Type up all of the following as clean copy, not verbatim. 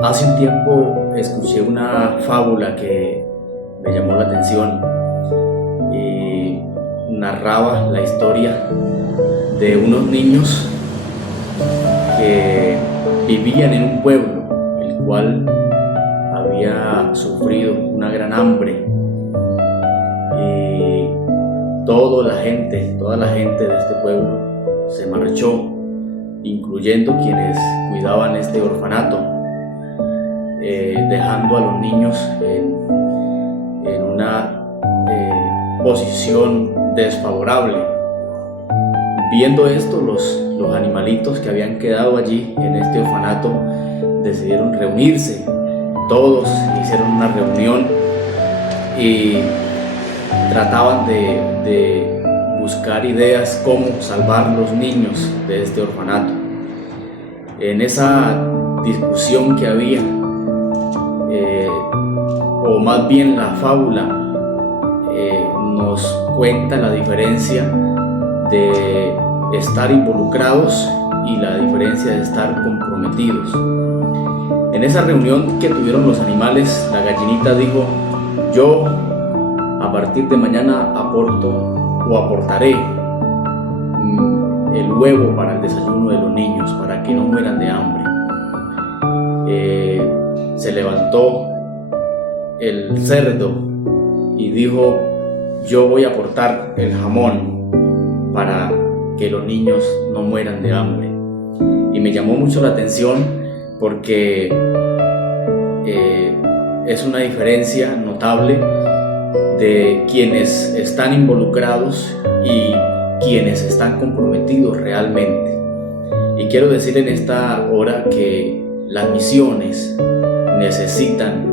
Hace un tiempo escuché una fábula que me llamó la atención y narraba la historia de unos niños que vivían en un pueblo el cual había sufrido una gran hambre y toda la gente de este pueblo se marchó, incluyendo quienes cuidaban este orfanato, dejando a los niños en una posición desfavorable. Viendo esto, los animalitos que habían quedado allí en este orfanato decidieron reunirse. Todos hicieron una reunión y trataban de buscar ideas cómo salvar los niños de este orfanato. En esa discusión que había, o más bien la fábula, nos cuenta la diferencia de estar involucrados y la diferencia de estar comprometidos. En esa reunión que tuvieron los animales, la gallinita dijo: yo a partir de mañana aportaré el huevo para el desayuno de los niños, para que no mueran de hambre. Se levantó el cerdo y dijo: yo voy a aportar el jamón para que los niños no mueran de hambre. Y me llamó mucho la atención porque es una diferencia notable de quienes están involucrados y quienes están comprometidos realmente. Y quiero decir en esta hora que las misiones necesitan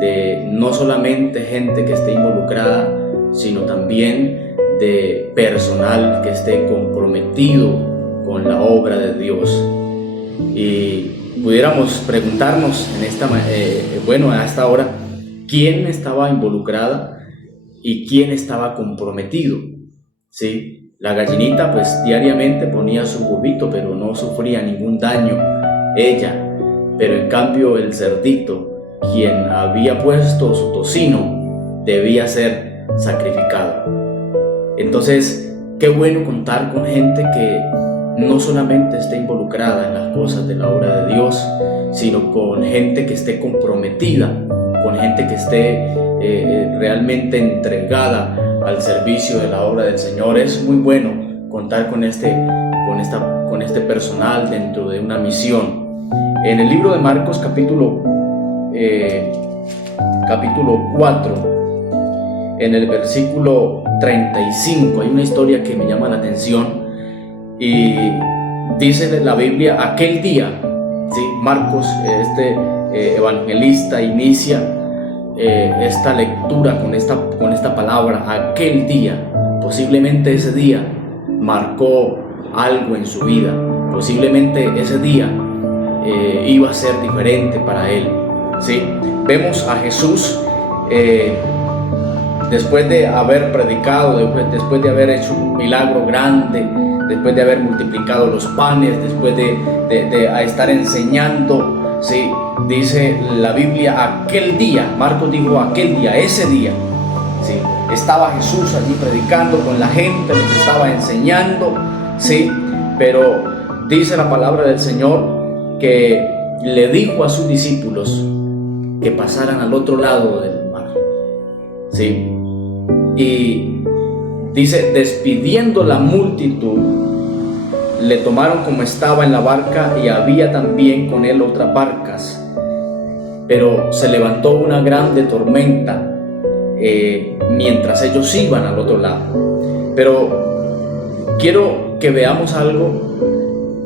de no solamente gente que esté involucrada, sino también de personal que esté comprometido con la obra de Dios. Y pudiéramos preguntarnos a esta hora, ¿quién estaba involucrada y quién estaba comprometido? ¿Sí? La gallinita pues diariamente ponía su huevito, pero no sufría ningún daño ella. Pero en cambio el cerdito, quien había puesto su tocino, debía ser sacrificado. Entonces, qué bueno contar con gente que no solamente esté involucrada en las cosas de la obra de Dios, sino con gente que esté comprometida, con gente que esté realmente entregada al servicio de la obra del Señor. Es muy bueno contar con este personal dentro de una misión. En el libro de Marcos capítulo 4, en el versículo 35, hay una historia que me llama la atención y dice la Biblia: aquel día, ¿sí? Marcos, evangelista, inicia esta lectura con esta palabra, aquel día. Posiblemente ese día marcó algo en su vida, posiblemente ese día iba a ser diferente para él, ¿sí? Vemos a Jesús después de haber predicado, después de haber hecho un milagro grande, después de haber multiplicado los panes, después de estar enseñando, ¿sí? Dice la Biblia, aquel día, Marcos dijo aquel día, ese día, ¿sí? Estaba Jesús allí predicando con la gente, les estaba enseñando, ¿sí? Pero dice la palabra del Señor que le dijo a sus discípulos que pasaran al otro lado del mar, ¿sí? Y dice, despidiendo la multitud, le tomaron como estaba en la barca, y había también con él otras barcas. Pero se levantó una grande tormenta mientras ellos iban al otro lado. Pero quiero que veamos algo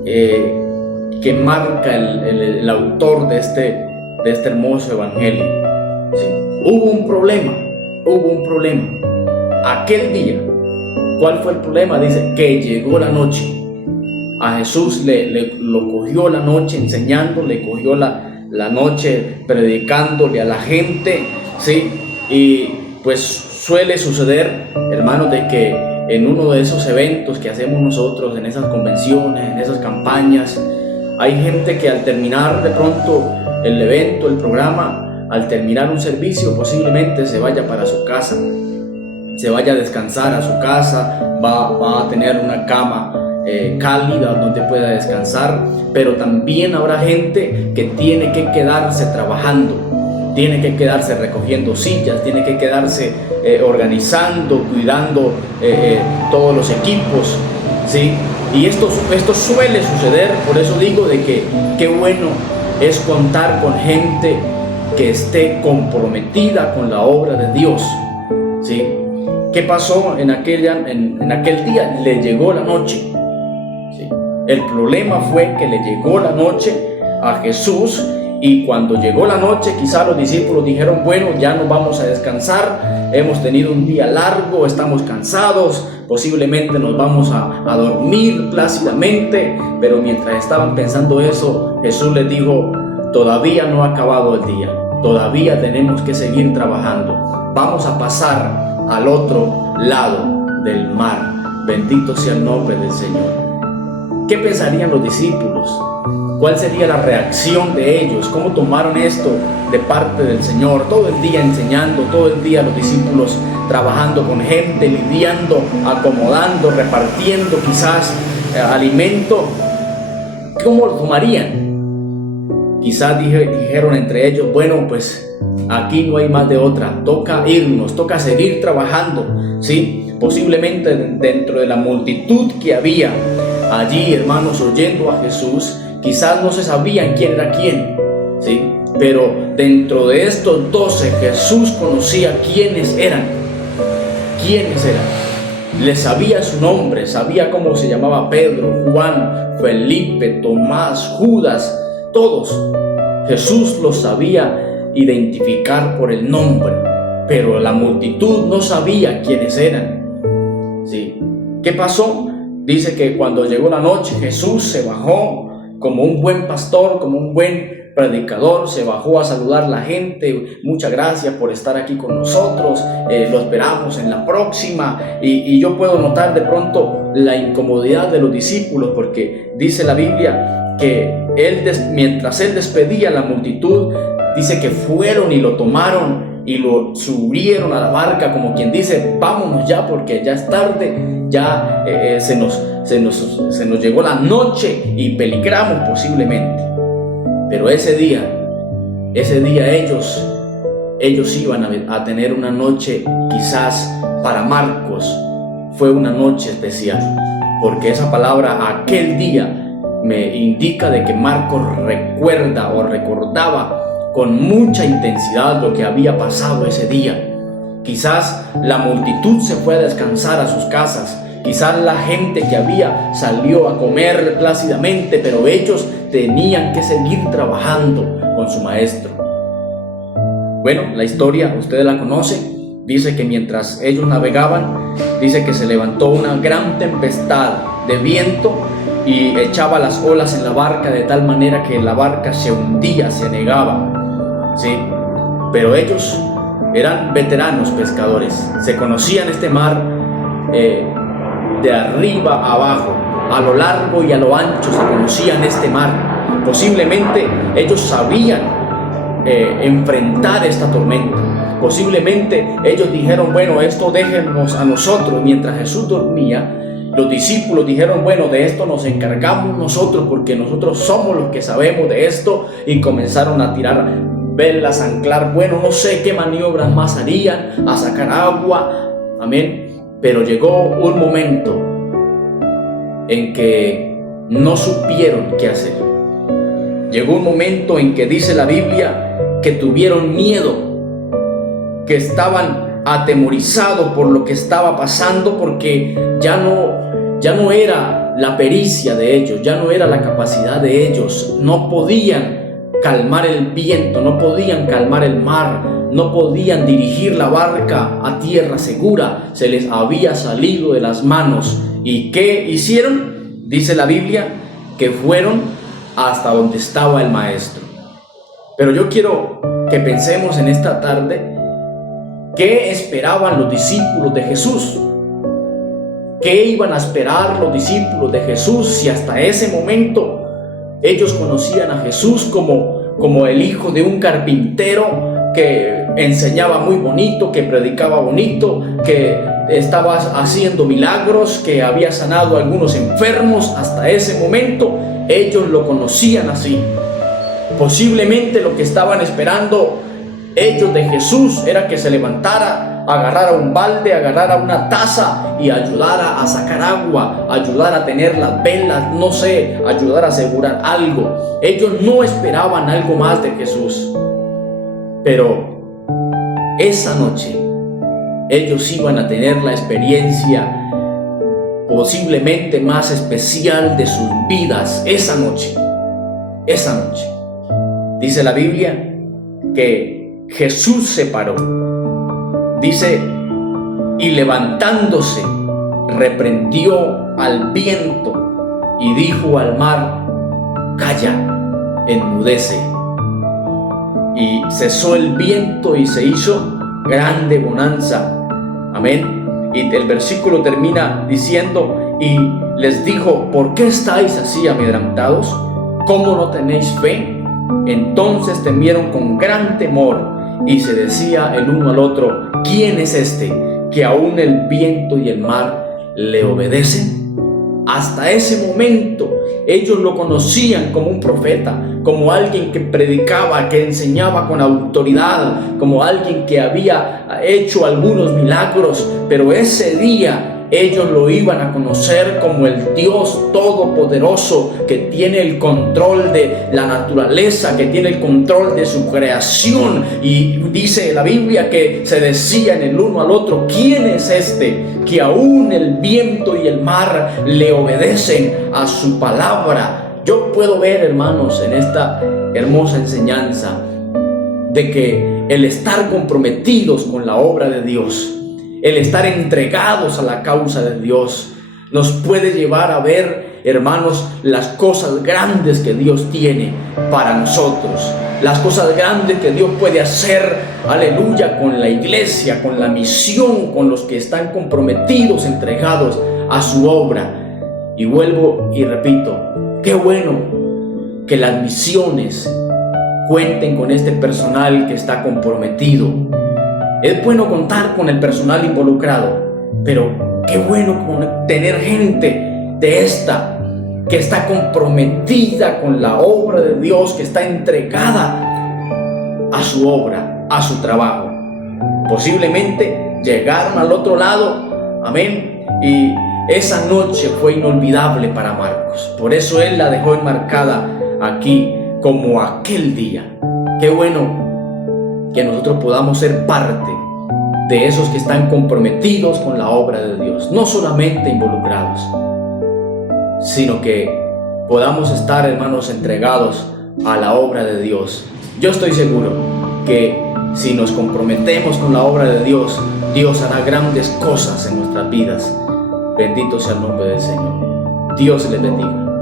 que marca el autor de este hermoso evangelio, ¿sí? Hubo un problema aquel día. ¿Cuál fue el problema? Dice que llegó la noche. A Jesús lo cogió la noche enseñando, le cogió la noche predicándole a la gente, ¿sí? Y pues suele suceder, hermanos, de que en uno de esos eventos que hacemos nosotros, en esas convenciones, en esas campañas, hay gente que al terminar de pronto el evento, el programa, al terminar un servicio posiblemente se vaya para su casa, se vaya a descansar a su casa, va a tener una cama cálida donde pueda descansar, pero también habrá gente que tiene que quedarse trabajando, tiene que quedarse recogiendo sillas, tiene que quedarse organizando, cuidando todos los equipos, ¿sí? Y esto suele suceder. Por eso digo de que qué bueno es contar con gente que esté comprometida con la obra de Dios, ¿sí? ¿Qué pasó en aquel día? Le llegó la noche, ¿sí? El problema fue que le llegó la noche a Jesús, y cuando llegó la noche, quizá los discípulos dijeron: bueno, ya nos vamos a descansar, hemos tenido un día largo, estamos cansados, posiblemente nos vamos a dormir plácidamente. Pero mientras estaban pensando eso, Jesús les dijo: todavía no ha acabado el día, todavía tenemos que seguir trabajando, vamos a pasar al otro lado del mar. Bendito sea el nombre del Señor. ¿Qué pensarían los discípulos? ¿Cuál sería la reacción de ellos? ¿Cómo tomaron esto de parte del Señor? Todo el día enseñando, todo el día los discípulos trabajando con gente, lidiando, acomodando, repartiendo quizás alimento. ¿Cómo lo tomarían? Quizás dijeron entre ellos: bueno, pues aquí no hay más de otra, toca irnos, toca seguir trabajando, ¿sí? Posiblemente dentro de la multitud que había allí, hermanos, oyendo a Jesús, quizás no se sabían quién era quién, ¿sí? Pero dentro de estos 12 Jesús conocía quiénes eran. Les sabía su nombre, sabía cómo se llamaba Pedro, Juan, Felipe, Tomás, Judas, todos. Jesús los sabía identificar por el nombre, pero la multitud no sabía quiénes eran, ¿sí? ¿Qué pasó? Dice que cuando llegó la noche, Jesús se bajó como un buen pastor, como un buen predicador, se bajó a saludar a la gente: muchas gracias por estar aquí con nosotros, lo esperamos en la próxima. Y yo puedo notar de pronto la incomodidad de los discípulos, porque dice la Biblia que mientras él despedía a la multitud, dice que fueron y lo tomaron y lo subieron a la barca, como quien dice: vámonos ya, porque ya es tarde, ya se nos llegó la noche y peligramos posiblemente. Pero ese día ellos iban a tener una noche, quizás para Marcos fue una noche especial, porque esa palabra aquel día me indica de que Marcos recuerda o recordaba con mucha intensidad lo que había pasado ese día. Quizás la multitud se fue a descansar a sus casas, quizás la gente que había salió a comer plácidamente, pero ellos tenían que seguir trabajando con su maestro. Bueno, la historia ustedes la conocen. Dice que mientras ellos navegaban, dice que se levantó una gran tempestad de viento y echaba las olas en la barca de tal manera que la barca se hundía, se anegaba, ¿sí? Pero ellos eran veteranos pescadores, se conocían este mar de arriba a abajo, a lo largo y a lo ancho se conocían este mar. Posiblemente ellos sabían enfrentar esta tormenta. Posiblemente ellos dijeron: bueno, esto déjenos a nosotros. Mientras Jesús dormía, los discípulos dijeron: bueno, de esto nos encargamos nosotros, porque nosotros somos los que sabemos de esto. Y comenzaron a tirar velas, a anclar, bueno, no sé qué maniobras más harían, a sacar agua, amén. Pero llegó un momento en que no supieron qué hacer. Llegó un momento en que dice la Biblia que tuvieron miedo, que estaban atemorizados por lo que estaba pasando, porque ya no era la pericia de ellos, ya no era la capacidad de ellos. No podían calmar el viento, no podían calmar el mar, no podían dirigir la barca a tierra segura. Se les había salido de las manos. ¿Y qué hicieron? Dice la Biblia que fueron hasta donde estaba el maestro. Pero yo quiero que pensemos en esta tarde: ¿qué esperaban los discípulos de Jesús? ¿Qué iban a esperar los discípulos de Jesús si hasta ese momento ellos conocían a Jesús como como el hijo de un carpintero que enseñaba muy bonito, que predicaba bonito, que estaba haciendo milagros, que había sanado a algunos enfermos. Hasta ese momento ellos lo conocían así. Posiblemente lo que estaban esperando ellos de Jesús era que se levantara, agarrara un balde, agarrara una taza y ayudara a sacar agua, ayudar a tener las velas, no sé, ayudar a asegurar algo. Ellos no esperaban algo más de Jesús. Pero esa noche ellos iban a tener la experiencia posiblemente más especial de sus vidas. Esa noche dice la Biblia que Jesús se paró, dice, y levantándose reprendió al viento y dijo al mar: calla, enmudece. Y cesó el viento y se hizo grande bonanza. Amén. Y el versículo termina diciendo: y les dijo: ¿por qué estáis así amedrentados? ¿Cómo no tenéis fe? Entonces temieron con gran temor y se decía el uno al otro: ¿quién es este que aún el viento y el mar le obedecen? Hasta ese momento ellos lo conocían como un profeta, como alguien que predicaba, que enseñaba con autoridad, como alguien que había hecho algunos milagros. Pero ese día ellos lo iban a conocer como el Dios todopoderoso, que tiene el control de la naturaleza, que tiene el control de su creación. Y dice la Biblia que se decían el uno al otro: ¿quién es este que aún el viento y el mar le obedecen a su palabra? Yo puedo ver, hermanos, en esta hermosa enseñanza de que el estar comprometidos con la obra de Dios, el estar entregados a la causa de Dios, nos puede llevar a ver, hermanos, las cosas grandes que Dios tiene para nosotros, las cosas grandes que Dios puede hacer, aleluya, con la iglesia, con la misión, con los que están comprometidos, entregados a su obra. Y vuelvo y repito, qué bueno que las misiones cuenten con este personal que está comprometido. Es bueno contar con el personal involucrado, pero qué bueno tener gente de esta que está comprometida con la obra de Dios, que está entregada a su obra, a su trabajo. Posiblemente llegaron al otro lado, amén, y esa noche fue inolvidable para Marcos. Por eso él la dejó enmarcada aquí como aquel día. Qué bueno que nosotros podamos ser parte de esos que están comprometidos con la obra de Dios, no solamente involucrados, sino que podamos estar, hermanos, entregados a la obra de Dios. Yo estoy seguro que si nos comprometemos con la obra de Dios, Dios hará grandes cosas en nuestras vidas. Bendito sea el nombre del Señor. Dios les bendiga.